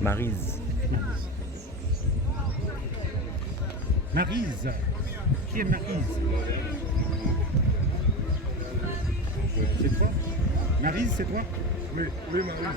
Maryse. Maryse. Qui est Maryse? C'est toi? Maryse, c'est toi? Oui, oui, Maryse.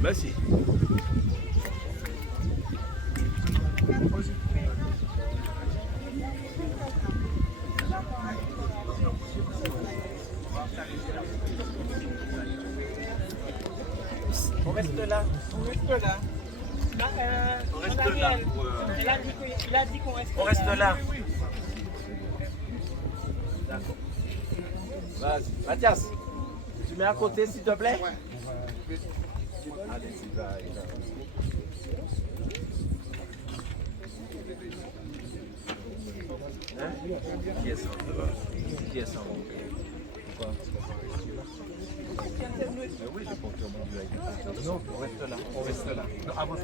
Bah si. On reste là. On reste là. On reste là. Il a dit qu'on reste là. On reste là. D'accord. Vas-y. Mathias, tu mets à côté s'il te plaît? Allez, s'il va. Hein? Qui est ça? Qui est ça? Pourquoi? Oui, je porte mon Dieu. Non, on reste là. On reste là. Non, avant ça,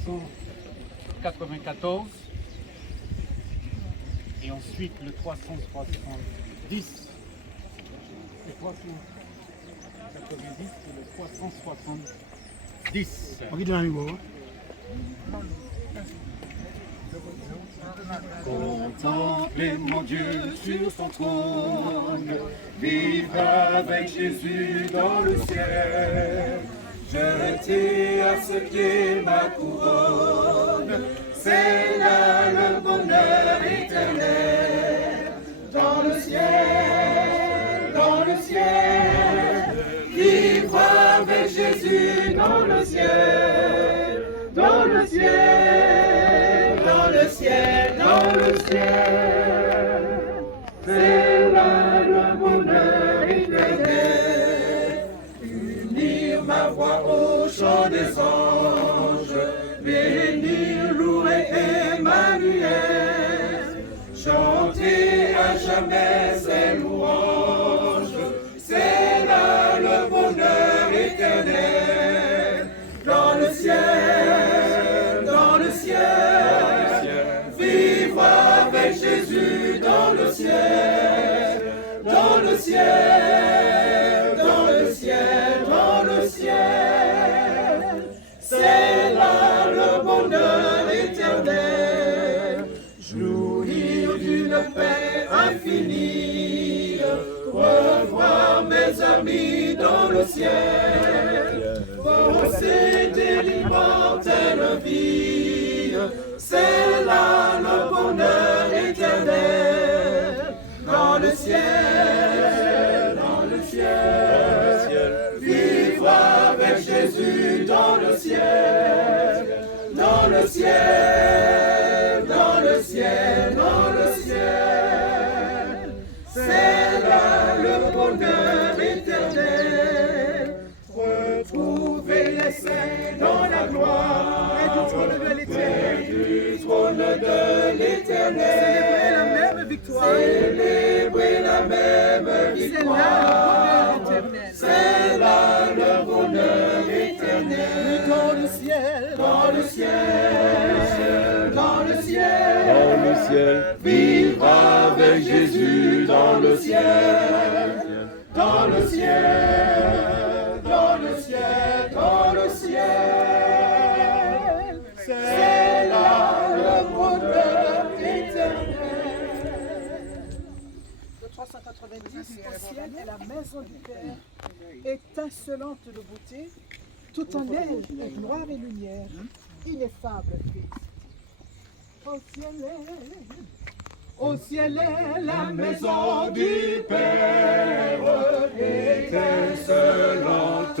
« 194 et ensuite le 370. Le 390 et le 370. On dit dans niveau. Contemplez mon Dieu sur son trône, vivre avec Jésus dans le ciel. Jeter à ce pied ma couronne, c'est là le bonheur éternel. Dans le ciel, vivre avec Jésus dans le ciel, dans le ciel, dans le ciel, dans le ciel. C'est là le bonheur éternel. Unir ma voix au chant des anges, bénir, louer Emmanuel, chanter à jamais ses louanges. C'est là le bonheur éternel. Dans le ciel, dans le ciel, vivre avec Jésus dans le ciel, dans le ciel, dans le ciel, dans le ciel. C'est là le bonheur éternel. Jouir d'une paix infinie, revoir mes amis dans le ciel, posséder l'immortelle vie. C'est là le bonheur éternel. Dans le ciel, dans le ciel, vivre avec Jésus dans le ciel, dans le ciel, dans le ciel, dans le ciel. C'est là le bonheur éternel. Retrouver les saints dans la gloire, près du trône de l'éternel. Célébrer la même victoire. Célébrer la même victoire. C'est là le bonheur éternel. Dans le ciel, dans le ciel, dans le ciel, Dans le ciel, vivre avec Jésus dans le ciel, dans le ciel, dans le ciel, dans le ciel. C'est là le bonheur éternel. Le 390 au ciel est la maison du Père, étincelante de beauté, tout en elle est gloire et lumière, ineffable Christ. Au ciel est la maison du Père, étincelante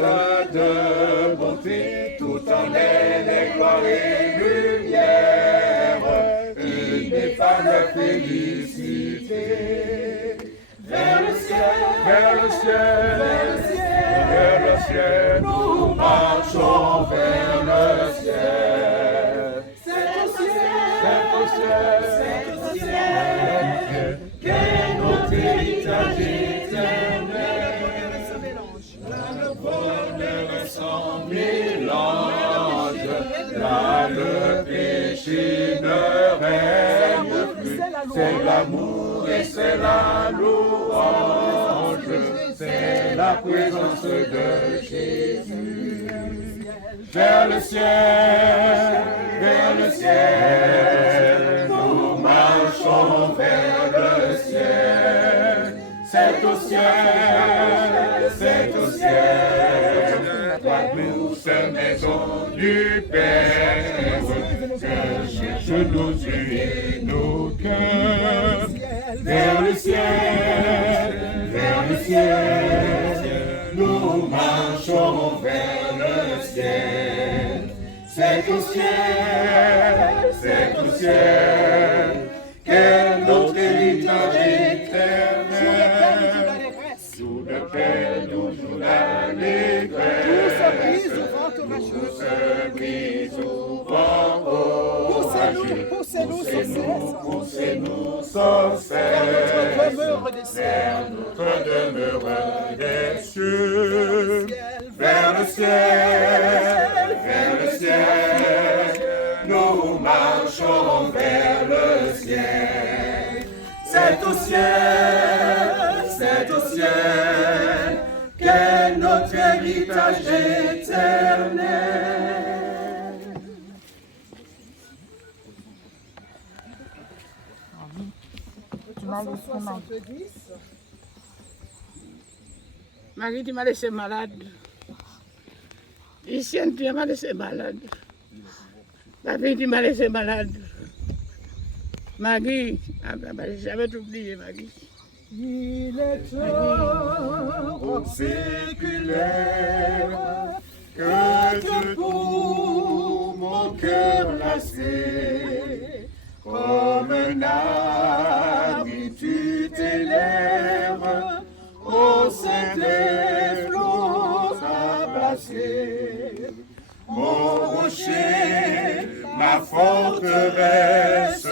de bonté, tout en elle est gloire et lumière, ineffable félicité. Vers le ciel, vers le ciel, vers le ciel, vers le ciel, nous marchons vers le ciel. C'est au ciel, c'est au ciel, c'est au ciel, qu'est notre héritage éternel. Le bonheur sans mélange, là le péché ne règne plus, c'est l'amour et c'est la louange, c'est la présence de Jésus. Vers le ciel, nous marchons vers le ciel. C'est au ciel, la douce maison du Père, cherche nos yeux et nos cœurs. Vers le ciel, nous marchons vers le ciel. C'est au ciel, qu'est notre héritage éternel. Sous le paix, nous jouons l'allégresse. Tout se brise au vent orageux. Poussez-nous sans cesse. Vers notre demeure des cieux. Vers le ciel, nous marchons vers le ciel. C'est au ciel, qu'est notre héritage éternel. Marie, tu m'as laissé malade. Etienne, tu m'as laissé malade. Ma fille, tu m'as laissé malade. Maggie, j'avais oublié Maggie. Il est heureux séculaire que pour mon cœur lassé, comme un abri tu t'élèves au sein des flots abassés. Mon rocher, ma forteresse,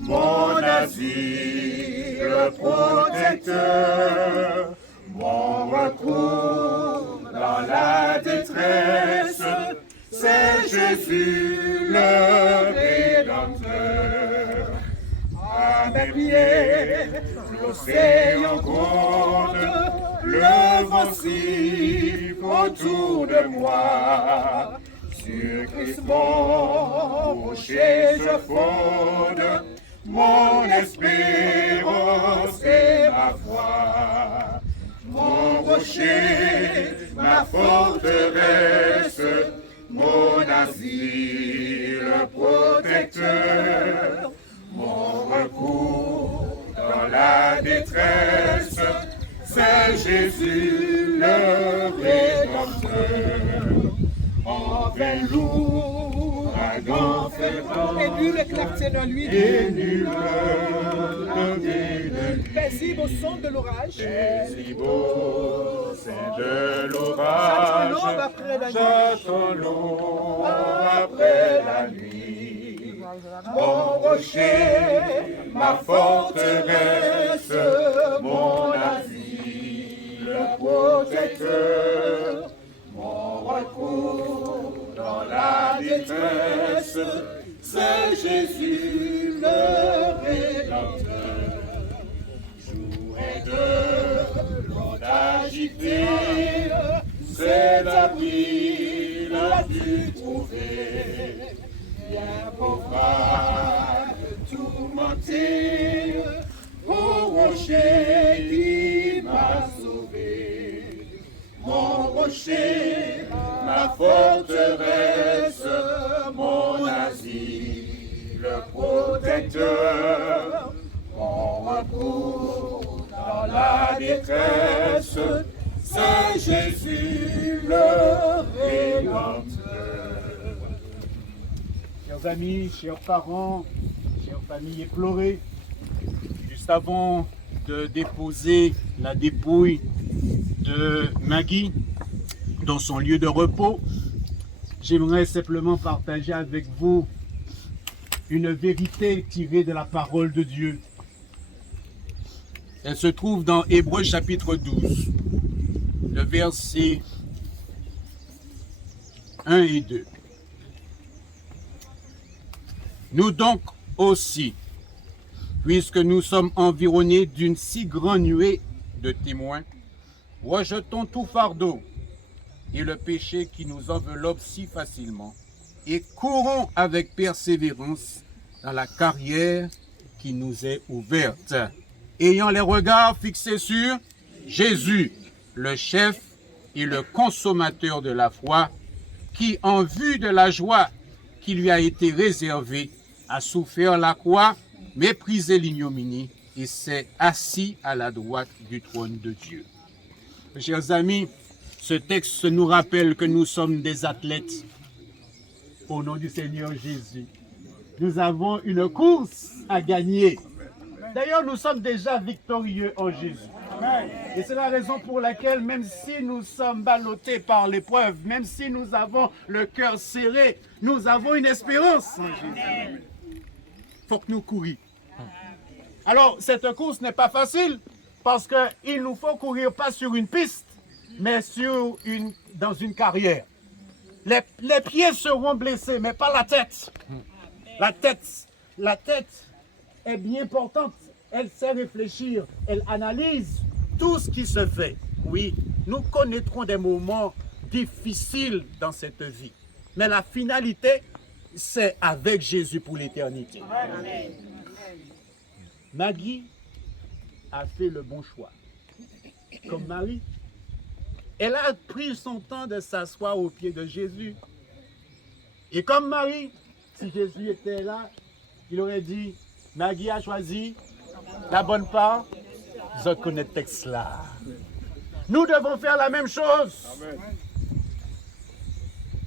mon asile protecteur, mon recours dans la détresse, c'est Jésus le Rédempteur. À mes pieds, l'océan gronde, le vent siffle autour de moi. Sur Christ mon rocher je fonde, mon espérance et ma foi. Mon rocher, ma forteresse, mon asile protecteur, mon recours dans la détresse, c'est Jésus le Rédempteur. En vain l'ouragan fait vent, et nulle clarté dans lui, paisible au son de l'orage, paisible au son de l'orage, j'attends l'aube après la nuit. Mon rocher, ma forteresse, mon asile protecteur, mon recours dans la détresse, c'est Jésus le Rédempteur. Jour et de l'onde agitée, cet abri l'as-tu trouvé. Bien pauvre, tourmenté, au rocher qui m'a sauvé. Mon rocher, ma ma forteresse, mon asile protecteur, mon recours dans la détresse, c'est Jésus le Rédempteur. Chers amis, chers parents, chères familles éplorées, juste avant de déposer la dépouille de Maggie dans son lieu de repos, j'aimerais simplement partager avec vous une vérité tirée de la parole de Dieu. Elle se trouve dans Hébreux chapitre 12, le verset 1 et 2. Nous donc aussi, puisque nous sommes environnés d'une si grande nuée de témoins, rejetons tout fardeau et le péché qui nous enveloppe si facilement, et courons avec persévérance dans la carrière qui nous est ouverte, ayant les regards fixés sur Jésus, le chef et le consommateur de la foi, qui, en vue de la joie qui lui a été réservée, a souffert la croix, méprisé l'ignominie et s'est assis à la droite du trône de Dieu. Chers amis, ce texte nous rappelle que nous sommes des athlètes. Au nom du Seigneur Jésus, nous avons une course à gagner. D'ailleurs, nous sommes déjà victorieux en Jésus. Et c'est la raison pour laquelle, même si nous sommes ballottés par l'épreuve, même si nous avons le cœur serré, nous avons une espérance en Jésus. Il faut que nous courions. Alors, cette course n'est pas facile parce qu'il nous faut courir pas sur une piste, mais dans une carrière. Les pieds seront blessés, mais pas la tête. La tête est bien portante. Elle sait réfléchir, elle analyse tout ce qui se fait. Oui, nous connaîtrons des moments difficiles dans cette vie. Mais la finalité, c'est avec Jésus pour l'éternité. Maggie a fait le bon choix. Comme Marie, elle a pris son temps de s'asseoir aux pieds de Jésus. Et comme Marie, si Jésus était là, il aurait dit, Maggie a choisi la bonne part. Je connais le texte là. Nous devons faire la même chose. Amen.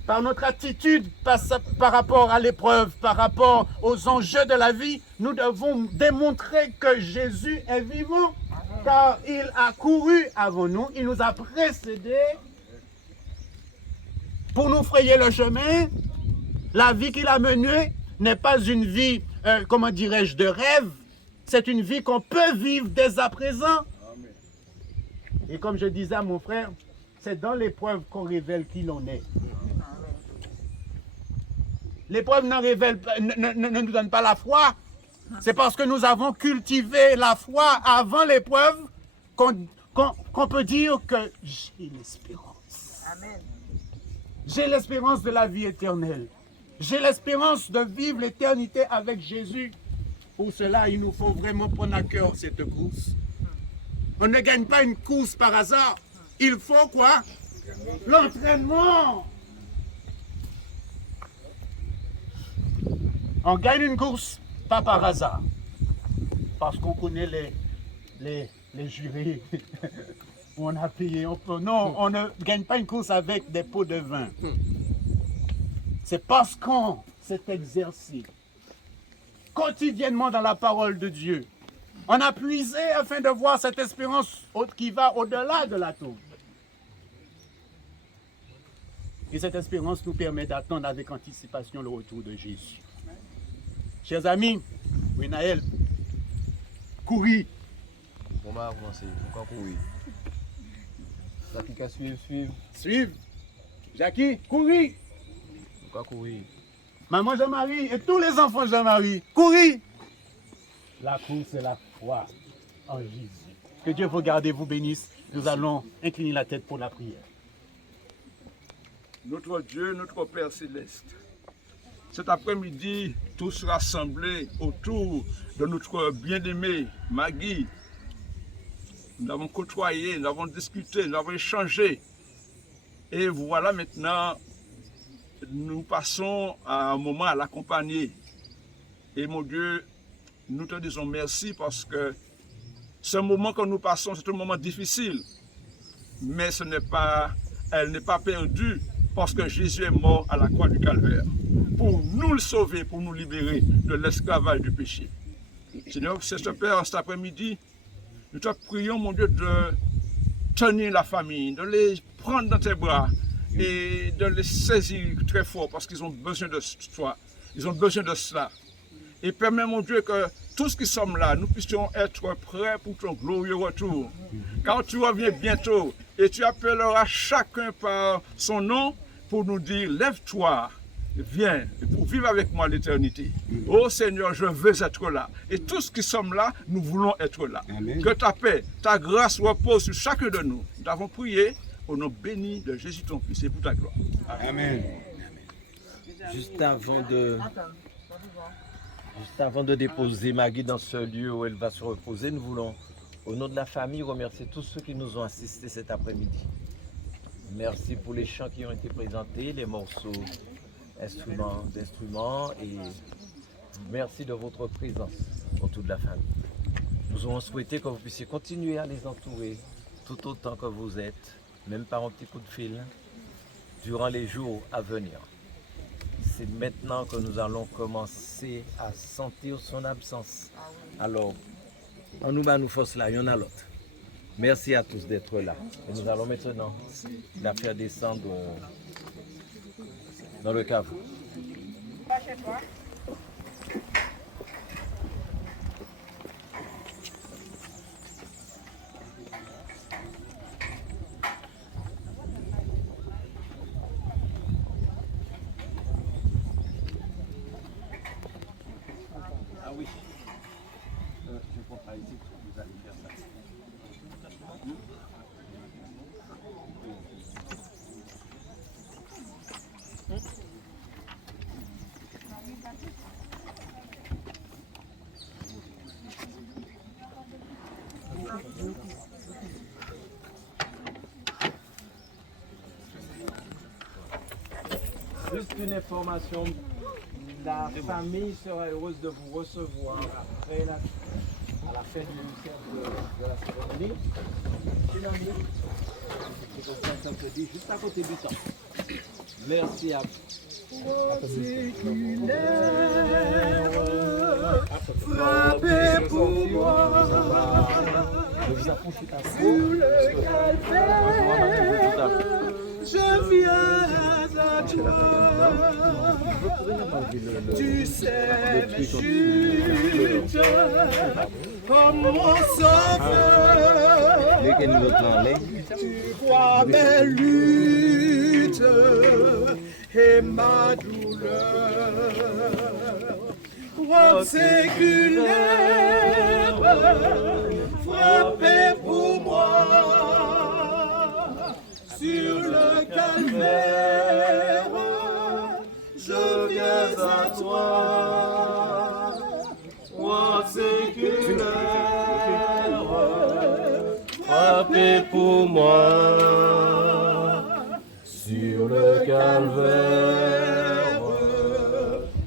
Par notre attitude par rapport à l'épreuve, par rapport aux enjeux de la vie, nous devons démontrer que Jésus est vivant, car il a couru avant nous, il nous a précédés pour nous frayer le chemin. La vie qu'il a menée n'est pas une vie, comment dirais-je, de rêve, c'est une vie qu'on peut vivre dès à présent. Et comme je disais à mon frère, c'est dans l'épreuve qu'on révèle qui l'on est. L'épreuve ne nous donne pas la foi. C'est parce que nous avons cultivé la foi avant l'épreuve qu'on peut dire que j'ai l'espérance. J'ai l'espérance de la vie éternelle. J'ai l'espérance de vivre l'éternité avec Jésus. Pour cela, il nous faut vraiment prendre à cœur cette course. On ne gagne pas une course par hasard. Il faut quoi? L'entraînement. On gagne une course, pas par hasard, parce qu'on connaît les jurés, où on a payé. Non, on ne gagne pas une course avec des pots de vin. C'est parce qu'on s'est exercé quotidiennement dans la parole de Dieu. On a puisé afin de voir cette espérance qui va au-delà de la tombe. Et cette espérance nous permet d'attendre avec anticipation le retour de Jésus. Chers amis, oui, Naël, courir. On va avancer, pourquoi courir? Ça qui a suivre. Suivre. Jackie, courir. Pourquoi courir? Maman Jean-Marie et tous les enfants Jean-Marie, courir. La course, c'est la foi en Jésus. Que Dieu vous garde et vous bénisse. Nous allons incliner la tête pour la prière. Notre Dieu, notre Père céleste, cet après-midi, tous rassemblés autour de notre bien-aimé Maggie, nous avons côtoyé, nous avons discuté, nous avons échangé. Et voilà maintenant, nous passons à un moment à l'accompagner. Et mon Dieu, nous te disons merci parce que ce moment que nous passons, c'est un moment difficile. Mais elle n'est pas perdue parce que Jésus est mort à la croix du Calvaire pour nous le sauver, pour nous libérer de l'esclavage du péché. Seigneur, c'est ce Père, cet après-midi, nous te prions, mon Dieu, de tenir la famille, de les prendre dans tes bras et de les saisir très fort parce qu'ils ont besoin de toi. Ils ont besoin de cela. Et permets, mon Dieu, que tous qui sommes là, nous puissions être prêts pour ton glorieux retour. Car tu reviens bientôt et tu appelleras chacun par son nom pour nous dire, lève-toi, viens pour vivre avec moi l'éternité. Oh Seigneur, je veux être là. Et tous qui sommes là, nous voulons être là. Amen. Que ta paix, ta grâce repose sur chacun de nous. Nous t'avons prié au nom béni de Jésus ton Fils et pour ta gloire. Amen. Juste avant de déposer Maggie dans ce lieu où elle va se reposer, nous voulons, au nom de la famille, remercier tous ceux qui nous ont assistés cet après-midi. Merci pour les chants qui ont été présentés, les morceaux d'instruments et merci de votre présence autour de la famille. Nous aurons souhaité que vous puissiez continuer à les entourer tout autant que vous êtes, même par un petit coup de fil, durant les jours à venir. C'est maintenant que nous allons commencer à sentir son absence. Alors, en nous bat nous force là, il y en a l'autre. Merci à tous d'être là. Et nous allons maintenant la faire descendre dans le caveau. Ah oui. Je comprends ici que vous allez faire ça. Juste une information, la famille sera heureuse de vous recevoir après à la fin du ministère de la cérémonie. C'est comme ça que ça se dit, juste à côté du temps. Merci à vous. Frappez pour moi sur le calvaire, je viens à toi. Tu sais mes chutes comme mon sauveur. Tu vois mes luttes et ma douleur. Roi séculaire, frappez pour moi sur le calvaire. Je viens à toi, roi séculaire, frappez pour moi sur le calvaire.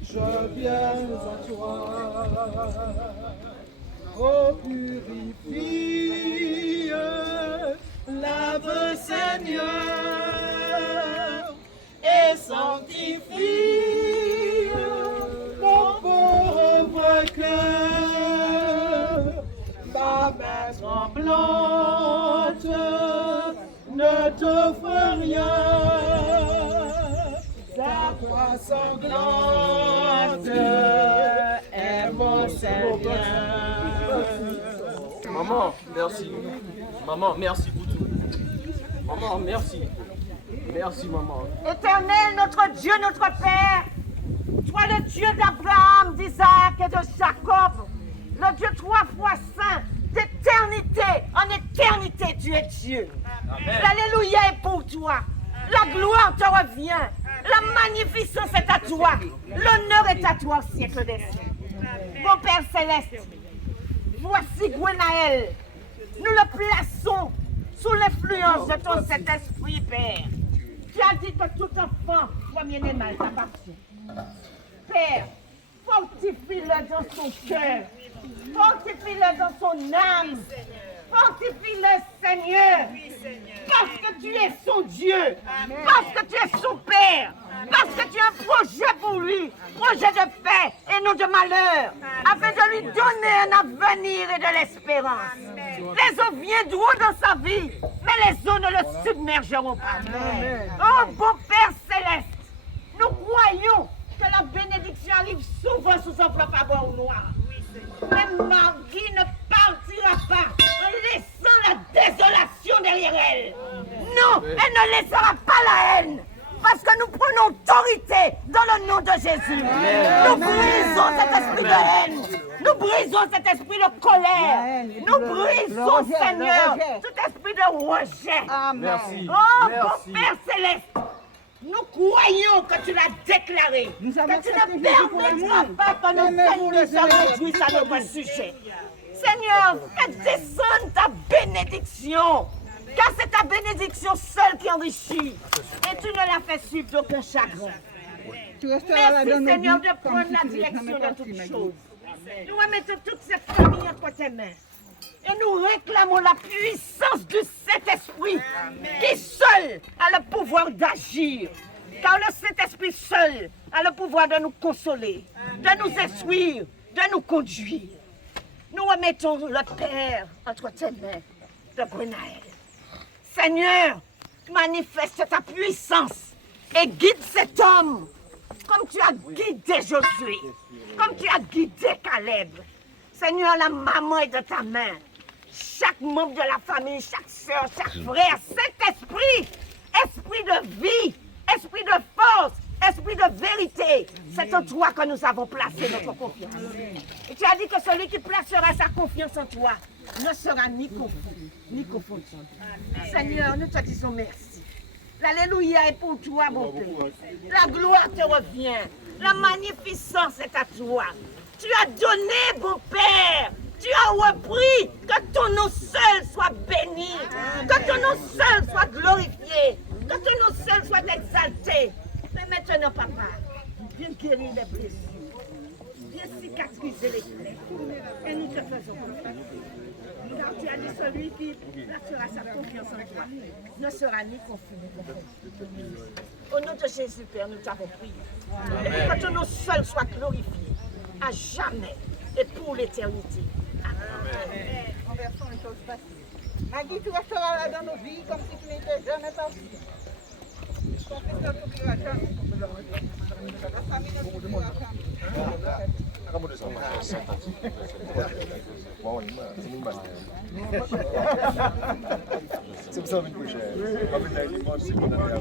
Je viens à toi, oh purifie, lave Seigneur et sanctifie mon pauvre cœur. Ma main tremblante ne t'offre rien, sa voix sanglante est mon Seigneur. Maman, merci. Maman, merci pour tout. Maman, merci. Merci, maman. Éternel, notre Dieu, notre Père, toi le Dieu d'Abraham, d'Isaac et de Jacob, le Dieu trois fois saint, d'éternité en éternité, tu es Dieu. L'Alléluia est pour toi. La gloire te revient. La magnificence est à toi. L'honneur est à toi au siècle des siècles. Mon Père céleste, voici Gwenaël. Nous le plaçons sous l'influence de ton Saint-Esprit, Père. tu as dit que tout enfant, premier-né mal t'appartient. Père, fortifie-le dans son cœur, fortifie-le dans son âme, fortifie-le, Seigneur, parce que tu es son Dieu, parce que tu es son Père, parce que tu as un projet pour lui, projet de paix et non de malheur, afin de lui donner un avenir et de l'espérance. Les eaux viendront dans sa vie, mais les eaux ne le submergeront pas. Oh, bon Père céleste, nous croyons que la bénédiction arrive souvent sous un fleuve à bois ou noir. Mais Marie ne partira pas en laissant la désolation derrière elle. Non, elle ne laissera pas la haine. Parce que nous prenons autorité dans le nom de Jésus. Nous brisons cet esprit de haine. Nous brisons cet esprit de colère. Nous brisons, Seigneur, tout esprit de rejet. Merci. Oh, Merci. bon Père céleste, nous croyons que tu l'as déclaré, que tu ne permettras pas que nos ennemis se réjouissent à notre sujet. Seigneur, fais descendre ta bénédiction, car c'est ta bénédiction seule qui enrichit, et tu ne la fais suivre d'aucun chagrin. Merci Seigneur de prendre la direction de toutes choses. Nous remettons toute cette famille entre tes mains. Et nous réclamons la puissance du Saint-Esprit qui seul a le pouvoir d'agir. Car le Saint-Esprit seul a le pouvoir de nous consoler, de nous instruire, de nous conduire. Nous remettons le Père entre tes mains de Gwenaël. Seigneur, manifeste ta puissance et guide cet homme comme tu as guidé Josué, comme tu as guidé Caleb. Seigneur, la maman est de ta main. Chaque membre de la famille, chaque soeur, chaque frère, Saint-Esprit, esprit de vie, esprit de force, esprit de vérité, c'est en toi que nous avons placé notre confiance. Et tu as dit que celui qui placera sa confiance en toi ne sera ni confus, ni confondu. Seigneur, nous te disons merci. L'Alléluia est pour toi, mon Père. La gloire te revient. La magnificence est à toi. Tu as donné, bon Père. Tu as repris, que ton nom seul soit béni, que ton nom seul soit glorifié, que ton nom seul soit exalté. Mais maintenant, papa, viens guérir les blessures, viens cicatriser les plaies, et nous te faisons confiance. Car tu as dit celui qui placera sa confiance en toi ne sera ni confus ni confondu. Au nom de Jésus, Père, nous t'avons prié. Et que ton nom seul soit glorifié à jamais et pour l'éternité. Amen. Conversons une chose facile. Maggie, tu resteras là dans nos vies comme si tu n'étais jamais parti. Ton fils ne t'oubliera jamais. La famille ne t'oubliera jamais. C'est pour ça que je suis comme il a dit, moi, c'est mon affaire.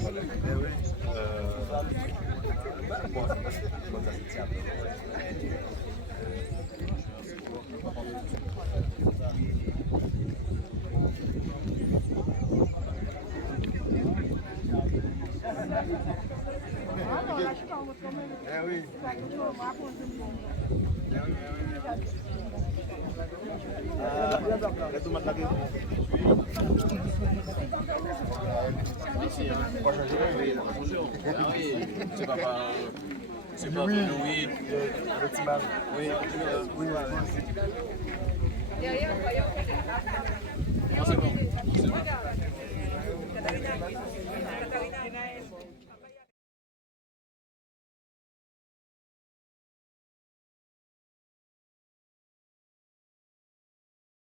C'est pas Louis. Oui.